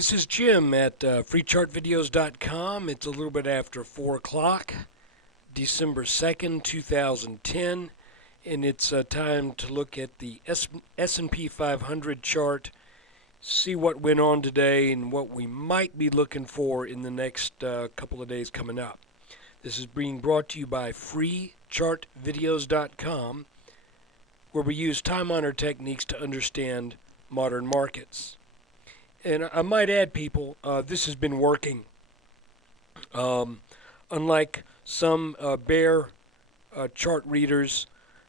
This is Jim at freechartvideos.com. It's a little bit after 4 o'clock, December 2nd, 2010, and it's time to look at the S&P 500 chart, see what went on today and what we might be looking for in the next couple of days coming up. This is being brought to you by freechartvideos.com, where we use time-honored techniques to understand modern markets. And I might add, people, this has been working. Unlike some bear chart readers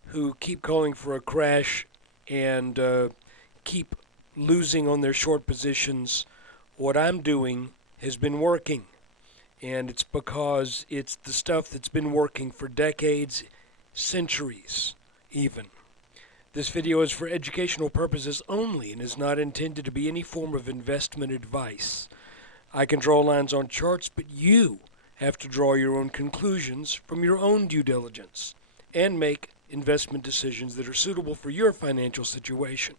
who keep calling for a crash and keep losing on their short positions, what I'm doing has been working. And it's because it's the stuff that's been working for decades, centuries even. This video is for educational purposes only and is not intended to be any form of investment advice. I can draw lines on charts, but you have to draw your own conclusions from your own due diligence and make investment decisions that are suitable for your financial situation.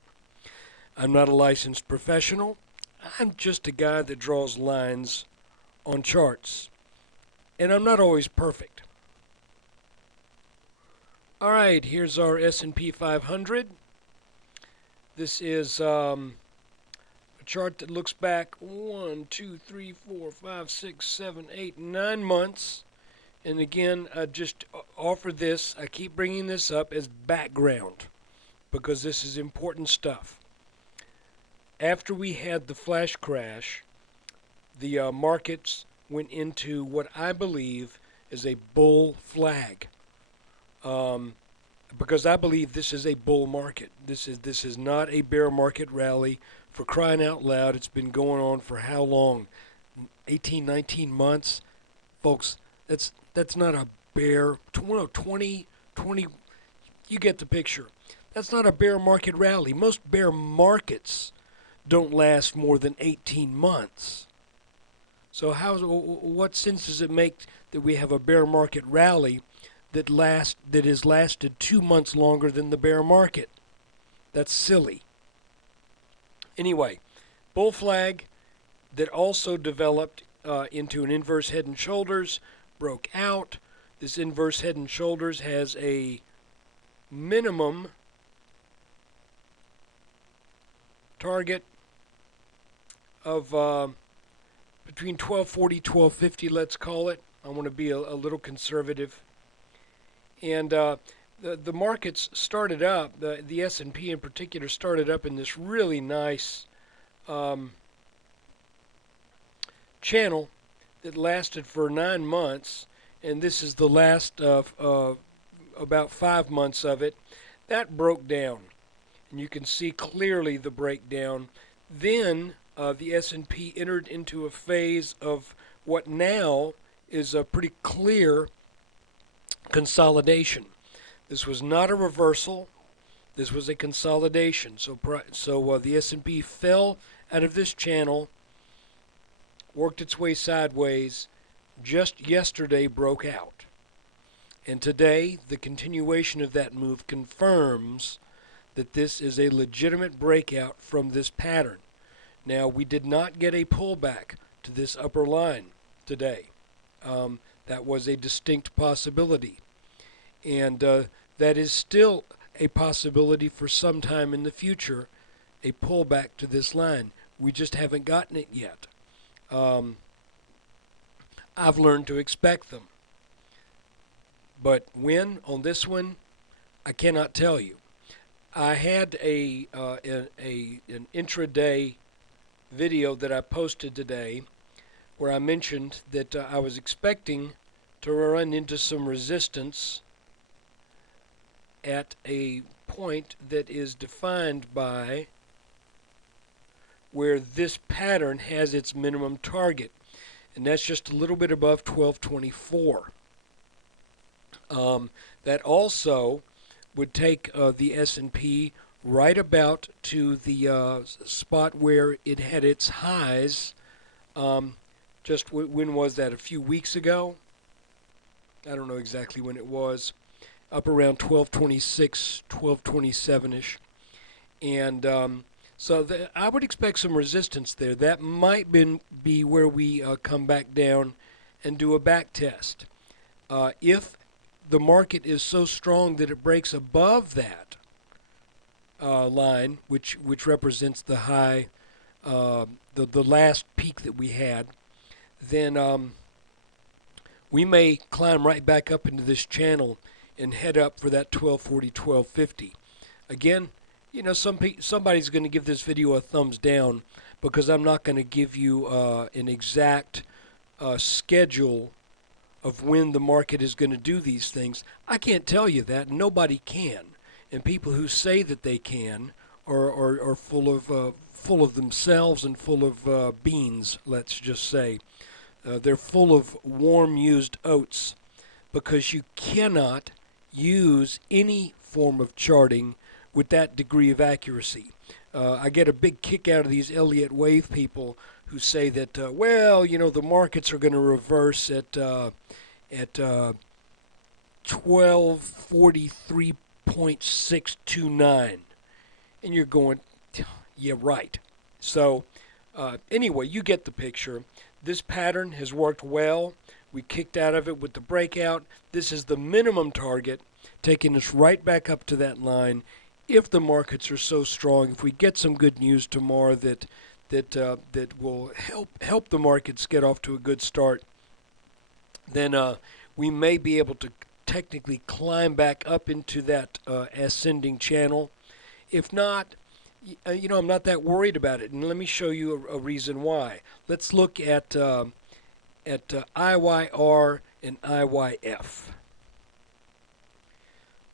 I'm not a licensed professional. I'm just a guy that draws lines on charts. And I'm not always perfect. All right, here's our S&P 500. This is a chart that looks back 1, 2, 3, 4, 5, 6, 7, 8, 9 months. And again, I just offer this, I keep bringing this up as background because this is important stuff. After we had the flash crash, the markets went into what I believe is a bull flag. Because I believe this is a bull market. This is not a bear market rally. For crying out loud, it's been going on for how long? 18, 19 months? Folks, that's not a bear. 20, you get the picture. That's not a bear market rally. Most bear markets don't last more than 18 months. So what sense does it make that we have a bear market rally that has lasted 2 months longer than the bear market? That's silly. Anyway, bull flag that also developed into an inverse head and shoulders, broke out. This inverse head and shoulders has a minimum target of between 1240, 1250, let's call it. I want to be a little conservative. And the markets started up, the S&P in particular started up in this really nice channel that lasted for 9 months, and this is the last of about 5 months of it. That broke down, and you can see clearly the breakdown. Then the S&P entered into a phase of what now is a pretty clear consolidation. This was not a reversal. This was a consolidation. So the S&P fell out of this channel, worked its way sideways, just yesterday broke out. And today, the continuation of that move confirms that this is a legitimate breakout from this pattern. Now, we did not get a pullback to this upper line today. That was a distinct possibility. And that is still a possibility for some time in the future, a pullback to this line. We just haven't gotten it yet. I've learned to expect them. But when, on this one, I cannot tell you. I had an intraday video that I posted today where I mentioned that I was expecting to run into some resistance at a point that is defined by where this pattern has its minimum target, and that's just a little bit above 1224. That also would take the S&P right about to the spot where it had its highs. Just when was that? A few weeks ago? I don't know exactly when it was. Up around 1226, 1227-ish. And So I would expect some resistance there. That might be where we come back down and do a back test. If the market is so strong that it breaks above that line, which represents the high, the last peak that we had, then we may climb right back up into this channel and head up for that 1240, 1250. Again, you know, somebody's going to give this video a thumbs down because I'm not going to give you an exact schedule of when the market is going to do these things. I can't tell you that. Nobody can. And people who say that they can are full of themselves and full of beans, let's just say. They're full of warm used oats because you cannot use any form of charting with that degree of accuracy. I get a big kick out of these Elliott Wave people who say that, well, you know, the markets are going to reverse at 1243.629. And you're going, yeah, right. So anyway, you get the picture. This pattern has worked well. We kicked out of it with the breakout. This is the minimum target, taking us right back up to that line. If the markets are so strong, if we get some good news tomorrow that will help the markets get off to a good start, then we may be able to technically climb back up into that ascending channel. If not, you know, I'm not that worried about it, and let me show you a reason why. Let's look at IYR and IYF.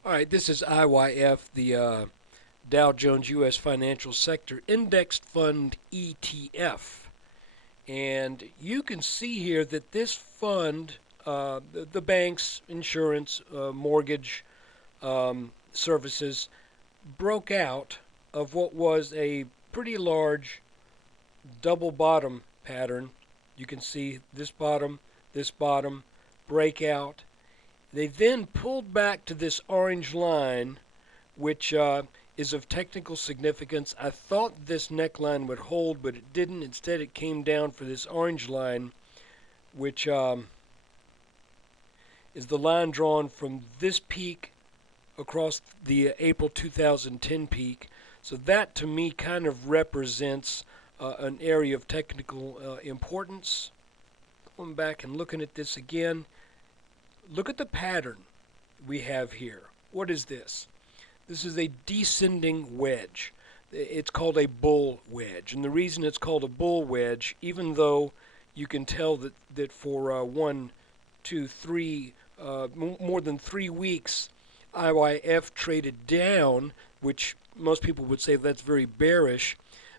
All right, this is IYF, the Dow Jones U.S. Financial Sector Indexed Fund ETF. And you can see here that this fund, the banks, insurance, mortgage services, broke out of what was a pretty large double bottom pattern. You can see this bottom, breakout. They then pulled back to this orange line, which is of technical significance. I thought this neckline would hold, but it didn't. Instead, it came down for this orange line, which is the line drawn from this peak across the April 2010 peak. So that, to me, kind of represents an area of technical importance. Going back and looking at this again, look at the pattern we have here. What is this? This is a descending wedge. It's called a bull wedge. And the reason it's called a bull wedge, even though you can tell that for more than 3 weeks, IYF traded down, which most people would say that's very bearish,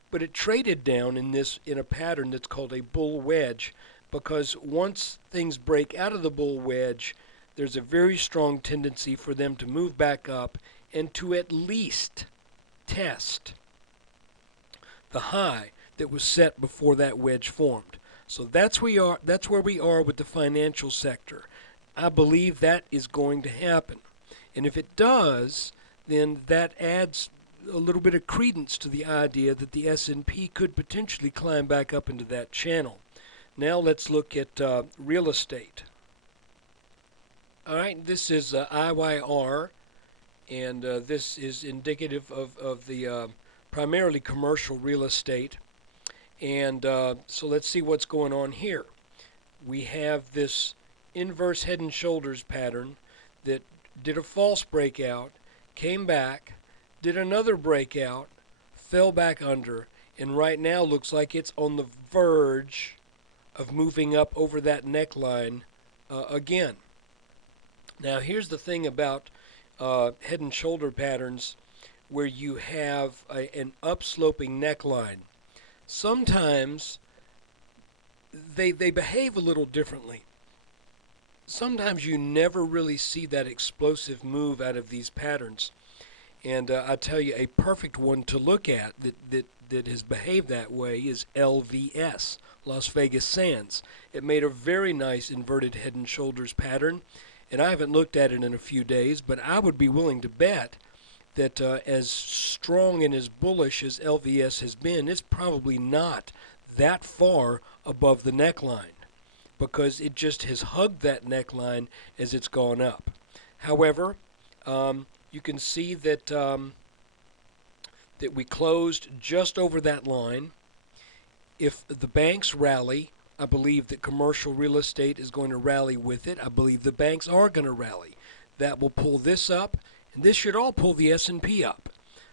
but it traded down in a pattern that's called a bull wedge, because once things break out of the bull wedge, there's a very strong tendency for them to move back up and to at least test the high that was set before that wedge formed. So that's where we are with the financial sector. I believe that is going to happen. And if it does, then that adds a little bit of credence to the idea that the S&P could potentially climb back up into that channel. Now let's look at real estate. All right, this is IYR, and this is indicative of the primarily commercial real estate. And so let's see what's going on here. We have this inverse head and shoulders pattern that did a false breakout, came back, did another breakout, fell back under, and right now looks like it's on the verge of moving up over that neckline again. Now here's the thing about head and shoulder patterns where you have an upsloping neckline. Sometimes they behave a little differently. Sometimes you never really see that explosive move out of these patterns. And I tell you, a perfect one to look at that has behaved that way is LVS, Las Vegas Sands. It made a very nice inverted head and shoulders pattern, and I haven't looked at it in a few days, but I would be willing to bet that as strong and as bullish as LVS has been, it's probably not that far above the neckline, because it just has hugged that neckline as it's gone up. However, you can see that that we closed just over that line. If the banks rally, I believe that commercial real estate is going to rally with it. I believe the banks are going to rally. That will pull this up, and this should all pull the S&P up.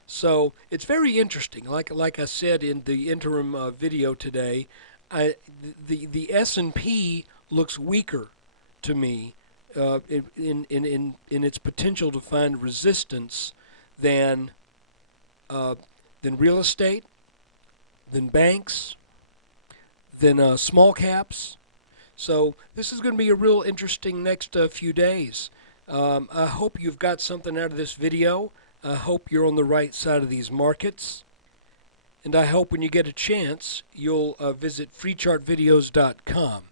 So it's very interesting. Like I said in the interim video today, the S&P looks weaker to me in its potential to find resistance than real estate, than banks, than small caps. So this is going to be a real interesting next few days. I hope you've got something out of this video. I hope you're on the right side of these markets. And I hope when you get a chance, you'll visit freechartvideos.com.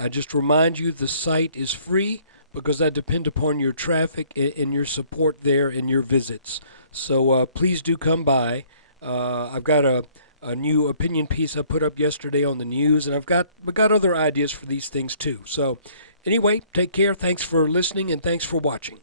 I just remind you the site is free because I depend upon your traffic and your support there and your visits. So please do come by. I've got a new opinion piece I put up yesterday on the news, and I've got other ideas for these things too. So anyway, take care. Thanks for listening, and thanks for watching.